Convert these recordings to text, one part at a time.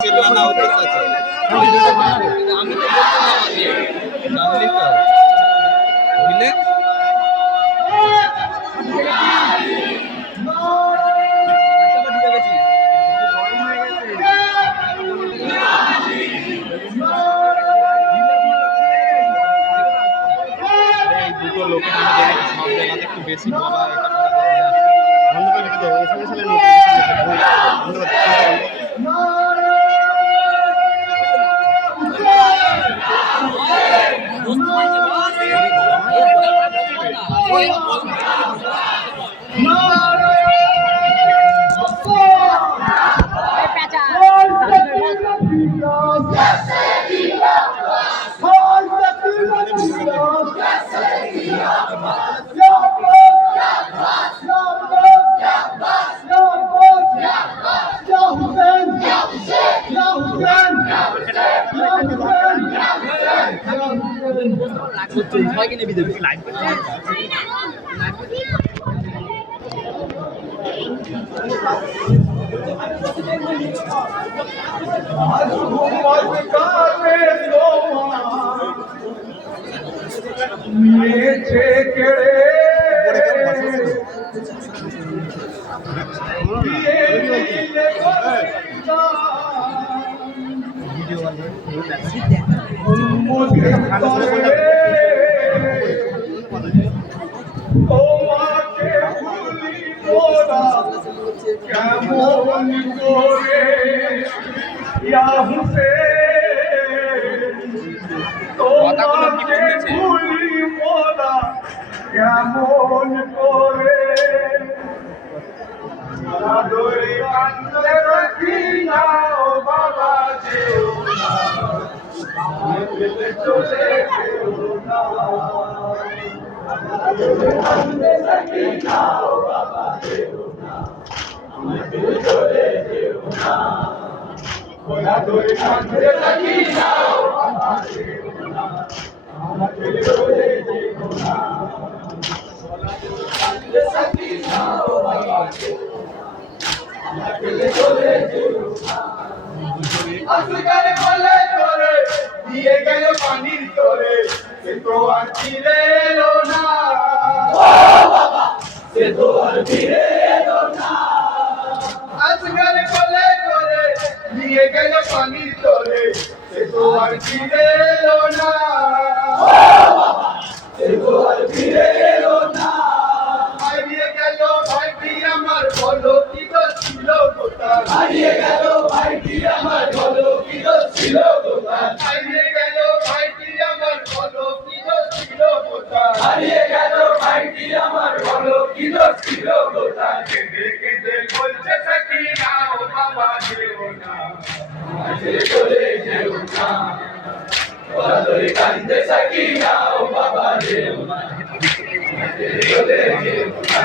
চেতনা উচিত আছে। আমি তো বলতে জানলি তো বুঝলে দুটো লোকের আমি দেখেছি সব জায়গাতে একটু বেশি বলা এটা বন্ধ করে রেখে দেবো সবাইকে নেবি দেবে লাইভ কেমন করে রাখি নাও বাবা যেও না চলে যেও না রাখি নাও বাবা যেও না চলে যেও না ওরা ধরে কাঁদতে রাখি নাও বাবা যেও না চলে যেও না আসগারে বলে তোরে দিয়ে গেল পানির তোরে সে তো আর ফিরে এলো না বাবা সে তো আর ফিরে এলো না আসগারে বলে তোরে দিয়ে গেল পানির তোরে সে তো আর ফিরে এলো না বাবা সে তো আর ফিরে এলো না হারিয়ে গেল ভাইটি আমার বলো কি ছিল কোথায় হারিয়ে গেল ভাইটি আমার বলো কি ছিল কোথায় হারিয়ে গেল ভাইটি আমার বলো কি ছিল কোথায় হারিয়ে গেল ভাইটি আমার বলো কি ছিল কোথায় কেঁদে কেঁদে বলছে সখী নাও বাবা যেও না চলে যেও না ওরা ধরে কাঁদতে সখী নাও বাবা যেও না চলে যেও না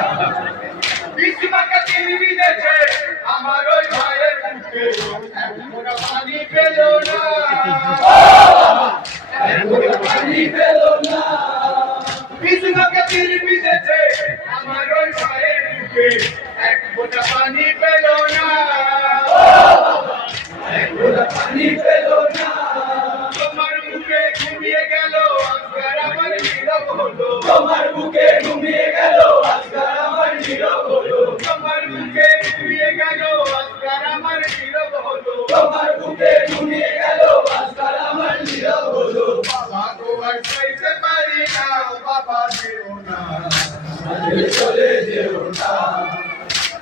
বিশ্বকে তিনি বিদেছে আমার ওই ভাইয়ের মুখে এমন পানি পেল না পানি পেল না বিশ্বকে তিনি বিদেছে আমার ওই ভাইয়ের মুখে এক ফোঁটা পানি পেল না এক ফোঁটা পানি পেল না তোমার মুখে ঘুমিয়ে গেল আজকাল আমার নীরব হলো তোমার মুখে ঘুমিয়ে গেল আজকাল আমার নীরব হলো তোমার মুখে ঘুমিয়ে গেল আজকাল আমার নীরব হলো তোমার মুখে ঘুমিয়ে গেল আজকাল আমার নীরব হলো বাবা গো আর চাইতে পারি না বাবা যেও না চলে যেও না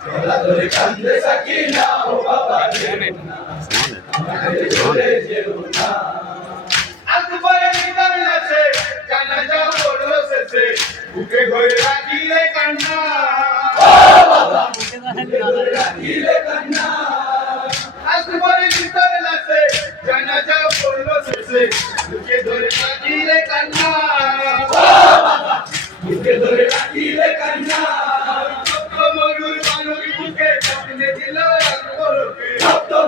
তোরা ধরে কাঁদতে থাকি না বাবা যেও না চলে যেও না আকবরে নিদান আছে জানা যাও বলো শেষে বুকে ধরে রাখিলে কান্না বাবা বুকে ধরে রাখিলে কান্না আকবরে নিদান আছে জানা যাও বলো শেষে বুকে ধরে রাখিলে কান্না বাবা বুকে ধরে রাখিলে কান্না মরুর বালুর বুকে চাপনে দিল আকবরকে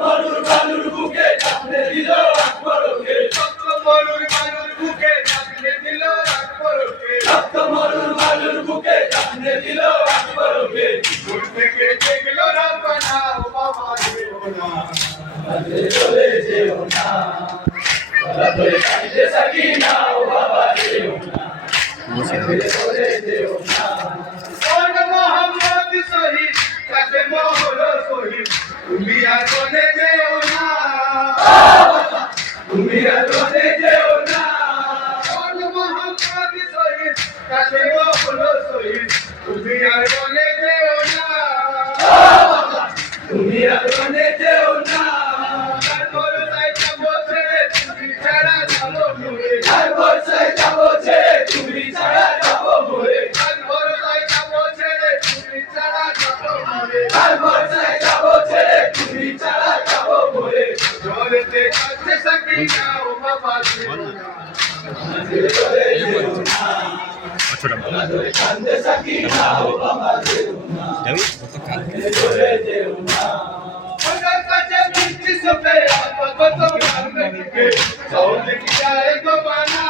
মরুর বালুর বুকে চাপনে দিল আকবরকে মরুর বালুর বুকে চাপনে দিল আকবরকে মরুর বালুর বুকে চাপনে দিল আকবরকে দূর থেকে দেখলো রাব্বানা বাবা যেও না চলে যেও না গলা ধরে কাঁদে সাকিনা ও বাবা যেও না ছেড়ে চলে যেও না কোন মোহাম্মদ শহীদ কাছে মহলো শহীদ তুমি আর কোনে যেও না তুমি আর কোনে যেও না কোন মোহাম্মদ শহীদ কাছে মহলো শহীদ তুমি আর কোনে যেও না তুমি আর কোনে যেও না তারপর তাই যাবো ছেড়ে তুমি ছাড়া যাবো মরে তারপর তাই যাবো ছেড়ে তুমি ছাড়া যাবো মরে তারপর তাই যাবো ছেড়ে তুমি ছাড়া যাবো মরে তারপর তাই যাবো ছেড়ে তুমি ছাড়া যাবো মরে জলেতে কাছে সাকিনা ও বাবা যেও না চলে যেও না ধরে কাঁদে সাকিনা ও বাবা যেও না চলে যেও না मगर कच्चे बीच से आपको तो मारने के सोच की जाए गो माना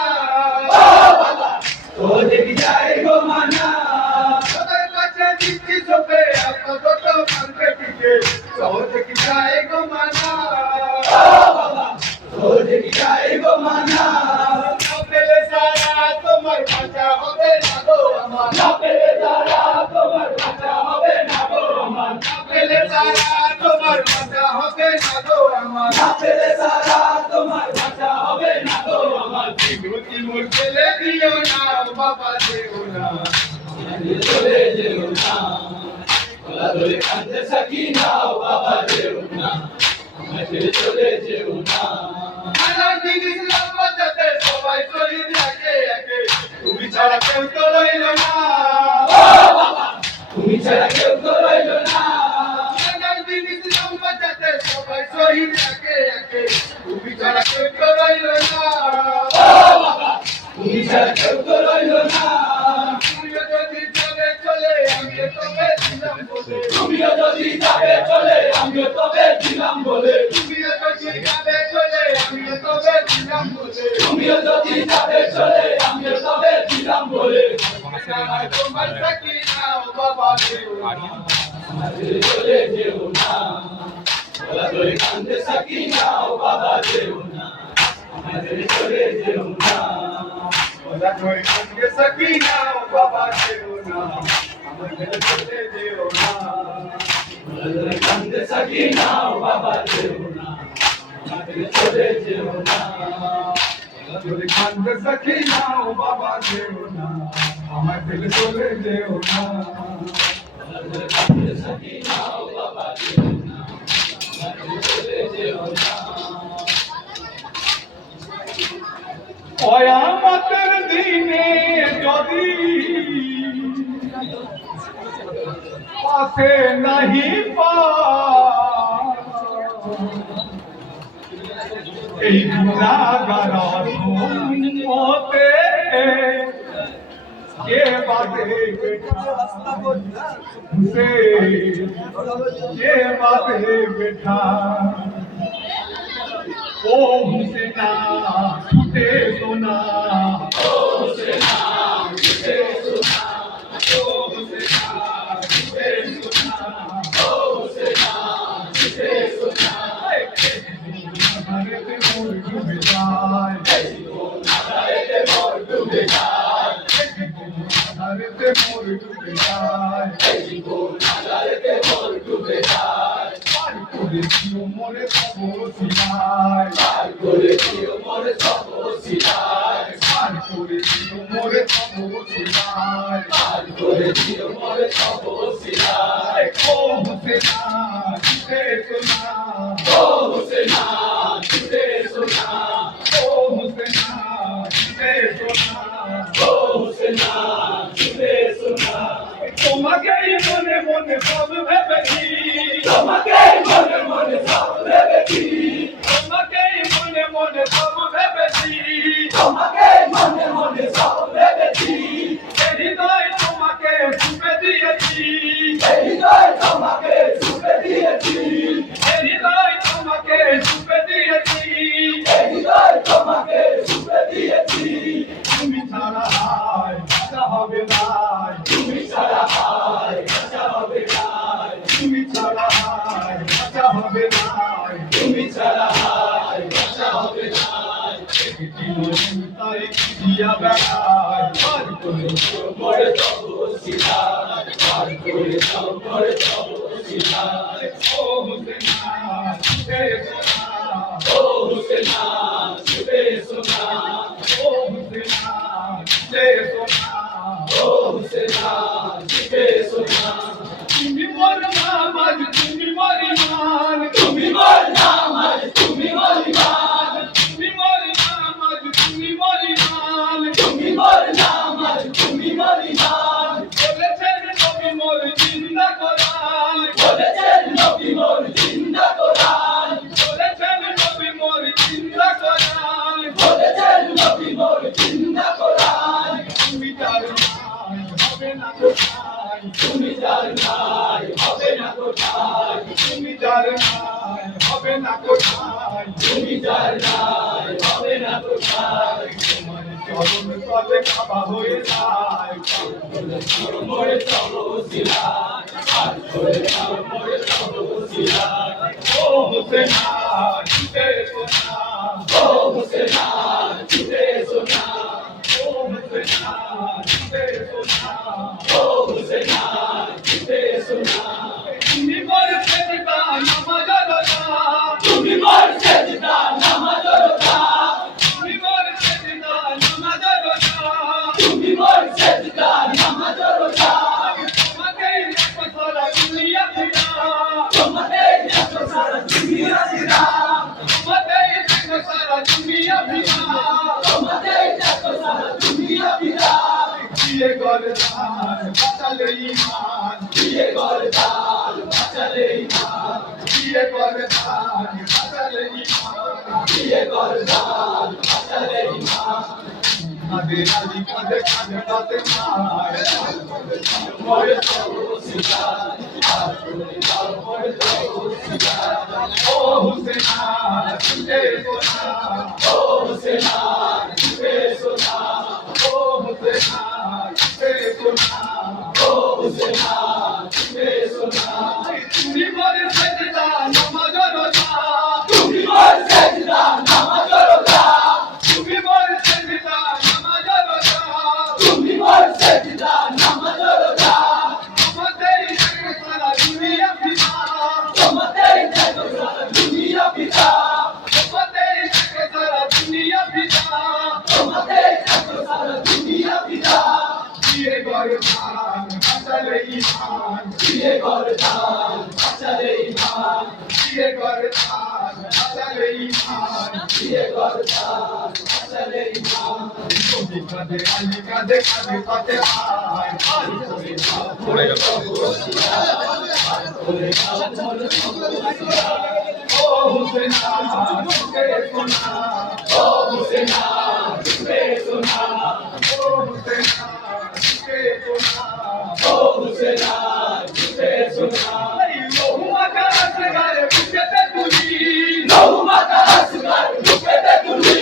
सोच की जाए गो माना मगर कच्चे बीच से आपको तो मारने के सोच की जाए गो माना सोच की जाए गो माना पहले सारा तुम्हार बचा होवे ना गो हमारा पहले सारा तुम्हार बचा होवे ना गो हमारा पहले सारा তোমার বাঁচা হবে না গো আমার আপেলে সারা তোমার বাঁচা হবে না গো আমার বিভূতি মোর ফেলে দিও না বাবা যেও না চলে যেও না গলা ধরে কাঁদে সাকিনা বাবা যেও না চলে যেও না আলার দিন ইসলাম বাঁচাতে সবাই শহীদ একে একে তুমি ছাড়া কেউ তো রইল না বাবা তুমি ছাড়া কেউ তো রইল না সবাই শহীদ একে একে তুমি ছাড়া কেউ তো রইল না তুমি ছাড়া কেউ তো রইল না তুমিও যদি যাবে চলে আমিও তবে দিলাম বলে তুমিও যদি যাবে চলে আমিও তবে দিলাম বলে তুমিও যদি যাবে চলে আমিও তবে দিলাম বলে তুমিও যদি যাবে চলে আমিও তবে দিলাম বলে তোমার সাকিনা ও বাবা যেও না চলে যেও না গলা ধরে কাঁদে সাকিনা ও বাবা যেও না আমাদের চলে যেও না গলা ধরে কাঁদে সাকিনা ও বাবা যেও না আমাদের চলে যেও না গলা ধরে কাঁদে সাকিনা ও বাবা যেও না আমাদের চলে যেও না গলা ধরে কাঁদে সাকিনা ও বাবা যেও না আমাদের চলে যেও না গলা ধরে কাঁদে সাকিনা ও বাবা যেও না কয়ামতের দিনে যদি পাশে নাহি এই গুনাহগার উম্মতে কে বাদে কে বাদে বেঠা ও হুসেনা ছুটে সোনা ও হুসেনা ছুটে সোনা ও হুসেনা ছুটে সোনা ও হুসেনা ছুটে সোনা নাগারেতে মোর ডুবে যায় নাগারেতে মোর ডুবে যায় নাগারেতে মোর ডুবে যায় নাগারেতে মোর ডুবে যায় পার করে দিও মোরে তপসিলায় পার করে দিও মোরে তপসিলায় পার করে দিও মোরে তপসিলায় পার করে দিও মোরে তপসিলায় ও হুসেনা ছুটে সোনা ও হুসেনা ছুটে সোনা ও হুসেনা ছুটে সোনা ও হুসেনা ছুটে সোনা তোমাকেই মনে মনে সব ভেবেছি তোমাকেই মনে মনে সব ভেবেছি তোমাকেই মনে মনে সব ভেবেছি তোমাকেই মনে মনে সব ভেবেছি হৃদয় তোমাকে ছুপে দিয়েছি হৃদয় তোমাকে ছুপে দিয়েছি হৃদয় তোমাকে ছুপে দিয়েছি হৃদয় তোমাকে ছুপে দিয়েছি তুমি ছাড়া হায় বাঁচা হবে না তুমি ছাড়া হায় বাঁচা হবে না তুমি ছাড়া হায় বাঁচা হবে না তুমি ছাড়া তাই দিয়া বেড়ায় আর করে মোরে তপসিলা আর করে মোরে তপসিলা ও হুসেনা হে সোনা ও হুসেনা হে সোনা ও হুসেনা হে সোনা ও হুসেনা হে সোনা তুমি মোর নামাজ তুমি মোর ইমান তুমি মোর নামাজ তুমি মোর ইমান তুমি মোর নামাজ তুমি মোর ইমান তুমি মোর নামাজ তুমি মোর ইমান বলেছেন নবী মোর জিন্দা কোরআন বলেছেন নবী মোর জিন্দা কোরআন বলেছেন নবী মোর জিন্দা কোরআন বলেছেন নবী মোর জিন্দা কোরআন তুমি যার নাই হবে না কোথায় তুমি যার নাই হবে না কোথায় তুমি যার নাই হবে না কোথায় তুমি যার নাই হবে না কোথায় তোমার চরণ তলে কাবা হয়ে যায় মোরে তপসিলা আর করে মোরে তপসিলা ও হুসেনা ঝুঁকে সোনা ও হুসেনা ঝুঁকে সোনা ও হুসেনা ঝুঁকে সোনা ও হুসেনা ঝুঁকে সোনা তুমি মোর সেজদা নামাজ রোজা তুমি মোর সেজদা নামাজ রোজা তুমি মোর সেজদা নামাজ রোজা তুমি মোর সেজদা নামাজ রোজা তোমাকে দেখো সারা দুনিয়া ফিরা তোমাকে দেখো সারা দুনিয়া ফিরা তোমাকে দেখো সারা দুনিয়া ফিরা তোমাকে দেখো সারা দুনিয়া ফিরা দিয়ে গরদান বাঁচালে ঈমান দিয়ে গরদান বাঁচালে ঈমান দিয়ে গরদান বাঁচালে ঈমান দিয়ে গরদান বাঁচালে ঈমান কাঁদে আলী কাঁদে কাঁদে কাঁদে মায় মোরে তপসিলা আর করে মোরে তপসিলা ও হুসেনা ঝুঁকে সোনা ও হুসেনা ঝুঁকে সোনা ও হুসেনা ঝুঁকে সোনা ও হুসেনা ঝুঁকে সোনা তুমি মোর সেজদা নামাজ রোজা তুমি মোর সেজদা নামাজ রোজা তুমি মোর সেজদা নামাজ রোজা তুমি মোর সেজদা নামাজ রোজা তোমাতেই দেখো সারা দুনিয়া ফিদা তোমাতেই দেখো সারা দুনিয়া ফিদা তোমাতেই দেখো সারা দুনিয়া ফিদা তোমাতেই দেখো সারা দুনিয়া ফিদা দিয়ে গরদান বাঁচালে ঈমান দিয়ে গরদান বাঁচালে ঈমান দিয়ে গরদান বাঁচালে ঈমান দিয়ে গরদান বাঁচালে ঈমান নবী কাঁদে আলী কাঁদে কাঁদে কাঁদে আয় আর করে মোরে তপসিলা আর করে মোরে তপসিলা ও হুসেনা ঝুঁকে সোনা ও হুসেনা ঝুঁকে সোনা ও হুসেনা ঝুঁকে সোনা ও হুসেনা ঝুঁকে সোনা লহুমা का असगर बुझते तुझी लहुमा का असगर बुझते तुझी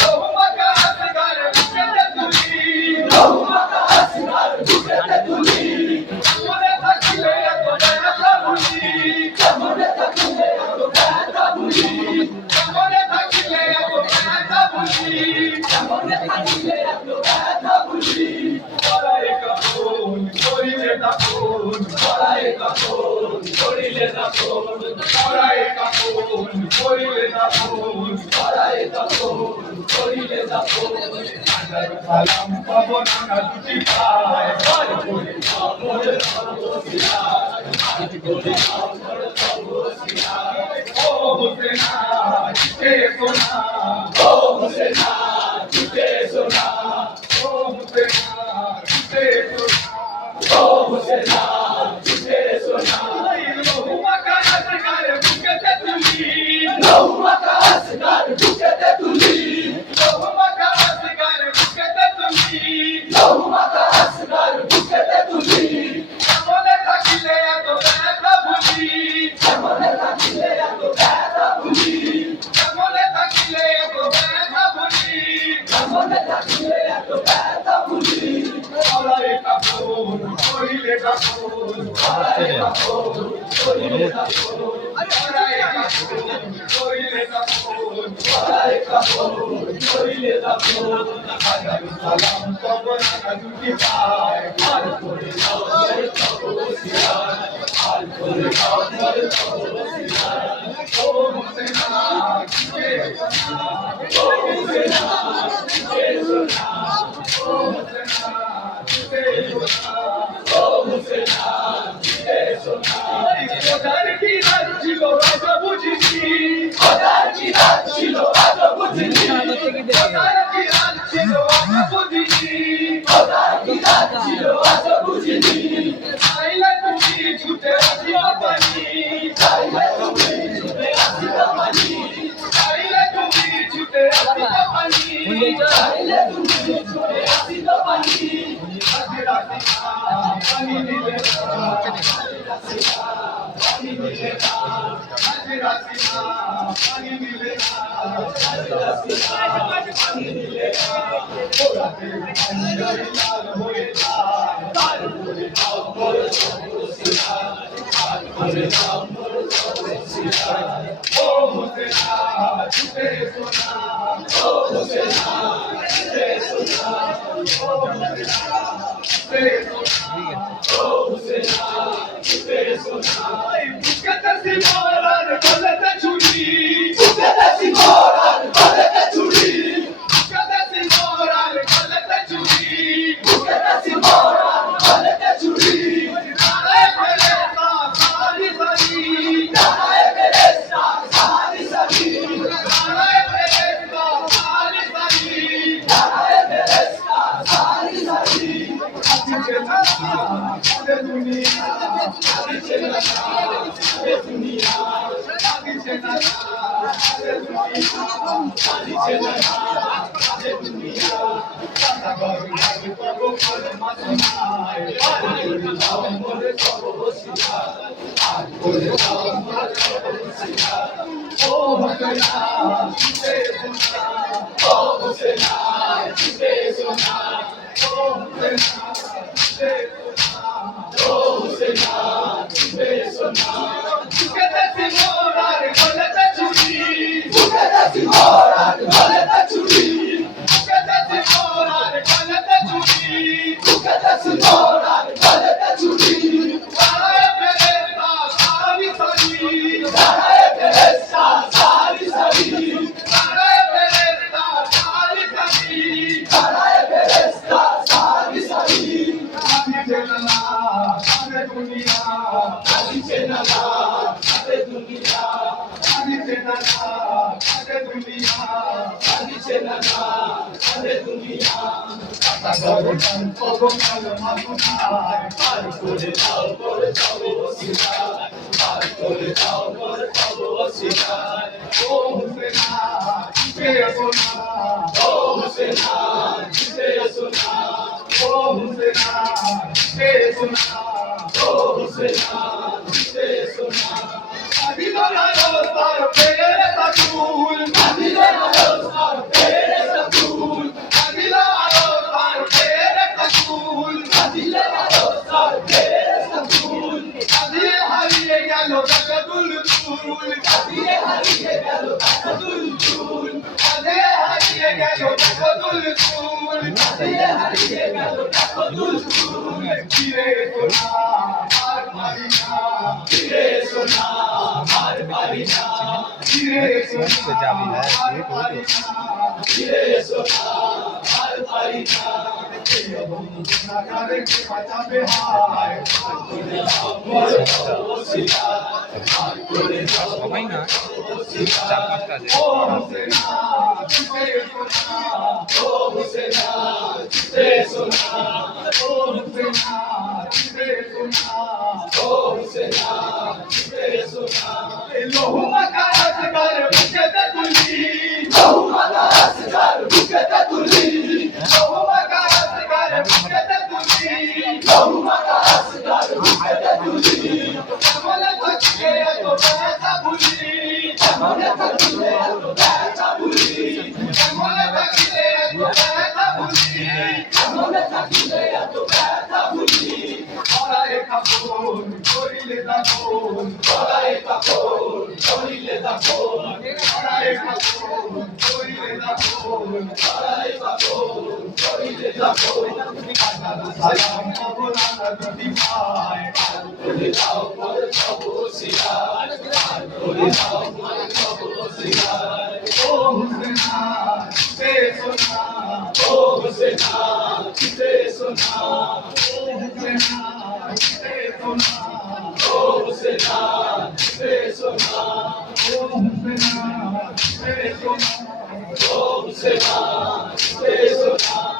लहुमा का असगर बुझते तुझी लहुमा का असगर बुझते तुझी मोरे तकले तो बैठा भूली मोरे तकले तो बैठा भूली मोरे तकले तो बैठा भूली मोरे तकले तो बैठा भूली बड़ाई का फोन चोरी लेता फोन बड़ाई का फोन चोरी लेता फोन बड़ाई का फोन चोरी लेता फोन बड़ाई का फोन चोरी लेता फोन সালাম পাবো না দুটি পায় আর করে মোরে তপসিলা আর করে মোরে তপসিলা ও হুসেনা ঝুঁকে সোনা ও হুসেনা ঝুঁকে সোনা ও হুসেনা ঝুঁকে সোনা ও হুসেনা ঝুঁকে সোনা লহুমা का असगर बुझते तुझी लहुमा का असगर बुझते तुझी लहुमा का असगर बुझते तुझी लहुमा का असगर बुझते तुझी मोरे तकले तो बैठा भूली मोरे तकले तो बैठा भूली मोरे तकले तो बैठा भूली मोरे तकले तो बैठा भूली बड़ाई का फोन चोरी लेता फोन बड़ाई का फोन चोरी लेता फोन बड़ाई का फोन चोरी लेता फोन बड़ाई का फोन चोरी হাজারো সালাম তব রাখা দুটি পায় আর করে দাও মোর তব ওসিয়াত আর করে দাও মোর তব ওসিয়াত ও হোসেনা কে সোনা ও হোসেনা কে সোনা ও হোসেনা কে সোনা ও হোসেনা কে সোনা খোদার কি রাত ছিল আজ বুঝিনি খোদার কি রাত ছিল আজ বুঝিনি খোদার কি রাত ছিল আজ বুঝিনি খোদার কি রাত ছিল আজ বুঝিনি আইলা তুমি ছুটে আসিয়া পানি আইলা তুমি ছুটে আসিয়া পানি আইলা তুমি ছুটে আসিয়া পানি আইলা তুমি ছুটে আসিয়া পানি আজ রাতে পানি দিলে পানি দিলে আজ রাতে পানি দিলে আজ রাতে পানি দিলে ওরাতে অন্ধকার লাল হয়ে যায় তার করে দাও মোর তপস্যা তার করে দাও মোর তপস্যা ও হোসেনা ছুটে সোনা ও হোসেনা ছুটে সোনা ও হোসেনা ছুটে সোনা ও হোসেনা ছুটে সোনা বুকেতে সিমরার গলাতে ছুরি বুকেতে সিমরার গলাতে ছুরি বুকেতে সিমরার গলাতে ছুরি বুকেতে সিমরার গলাতে ছুরি দাঁড়ায় ফেরেশতা সারি সারি দাঁড়ায় ফেরেশতা সারি সারি দাঁড়ায় ফেরেশতা সারি সারি দাঁড়ায় ফেরেশতা সারি সারি আসিছে না সারে দুনিয়া আসিছে না সারে দুনিয়া আসিছে না সারে দুনিয়া আসিছে না সারে দুনিয়া সাগর লাগি তব কলমা শোনায় আর করে দাও মোর তব ওসিয়া আর করে দাও মোর তব ওসিয়া ও হোসেনা ছুটে সোনা ও হোসেনা ছুটে সোনা ও হোসেনা ছুটে সোনা ও হোসেনা ছুটে সোনা বুকেতে সিমরার গলাতে ছুরি বুকেতে সিমরার গলাতে ছুরি বুকেতে সিমরার গলাতে ছুরি বুকেতে সিমরার গলাতে ছুরি দাঁড়ায় ফেরেশতা সারি সারি দাঁড়ায় ফেরেশতা সারি সারি দাঁড়ায় ফেরেশতা সারি সারি দাঁড়ায় ফেরেশতা সারি সারি আসিছে না সারে দুনিয়া আসিছে না সারে দুনিয়া আসিছে না সারে দুনিয়া আসিছে না সারে দুনিয়া সাগর তব কলমা শোনায় আর করে দাও মোর তব ওসিয়া আর করে দাও মোর তব ওসিয়া ও হোসেনা ছুটে সোনা ও হোসেনা ছুটে সোনা ও হোসেনা ছুটে সোনা ও হোসেনা ছুটে সোনা কাঁদিলো না রোস্তার ফেরেশতা কুল কাঁদিলো না রোস্তার ফেরেশতা কুল কাঁদিলো না রোস্তার ফেরেশতা কুল কাঁদিলো না রোস্তার ফেরেশতা কুল কাঁদিয়ে হারিয়ে গেল তাকাদুল চুল কাঁদিয়ে হারিয়ে গেল তাকাদুল চুল কাঁদিয়ে হারিয়ে গেল তাকাদুল চুল কাঁদিয়ে হারিয়ে গেল তাকাদুল চুল ফিরে সোনা আর পারি না ফিরে সোনা আর পারি না ফিরে সোনা আর পারি না ফিরে সোনা আর পারি না গুনাহগার কে বাঁচাবে হায় করে দাও মোর তব ওসিয়া আর করে দাও সবাই না ওসিয়া চার পাঁচটা আছে ও হোসেনা ছুটে সোনা ও হোসেনা ছুটে সোনা ও হোসেনা ছুটে সোনা ও হোসেনা ছুটে সোনা লোহমা কারাসগার বুকেতে তুলি লোহমা কারাসগার বুকেতে তুলি লোহমা কারাসগার বুকেতে তুলি লোহমা কারাসগার বুকেতে তুলি কেমনে থাকবে এত ব্যথা ভুলি কেমনে থাকবে এত ব্যথা ভুলি কেমনে থাকবে এত ব্যথা ভুলি কেমনে থাকবে এত ব্যথা ভুলি গলায় কাপড় করিলে দাফন গলায় কাপড় করিলে দাফন গলায় কাপড় করিলে দাফন গলায় সালাম মাওলানা যদি পায় করে দাও মোর সব সিরাজ করে দাও মোর সব সিরাজ ও হুসেনা তে সোনা ও হুসেনা তে সোনা ও হুসেনা তে সোনা ও হুসেনা তে সোনা ও হুসেনা তে সোনা ও হুসেনা তে সোনা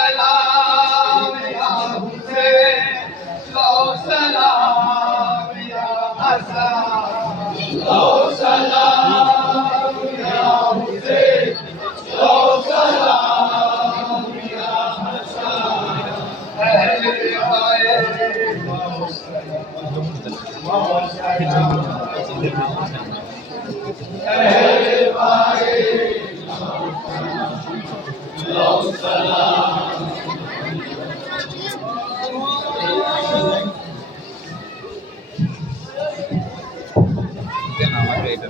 Salam ya Hussein, oh Shahid salam ya Hussein, oh Shahid এটা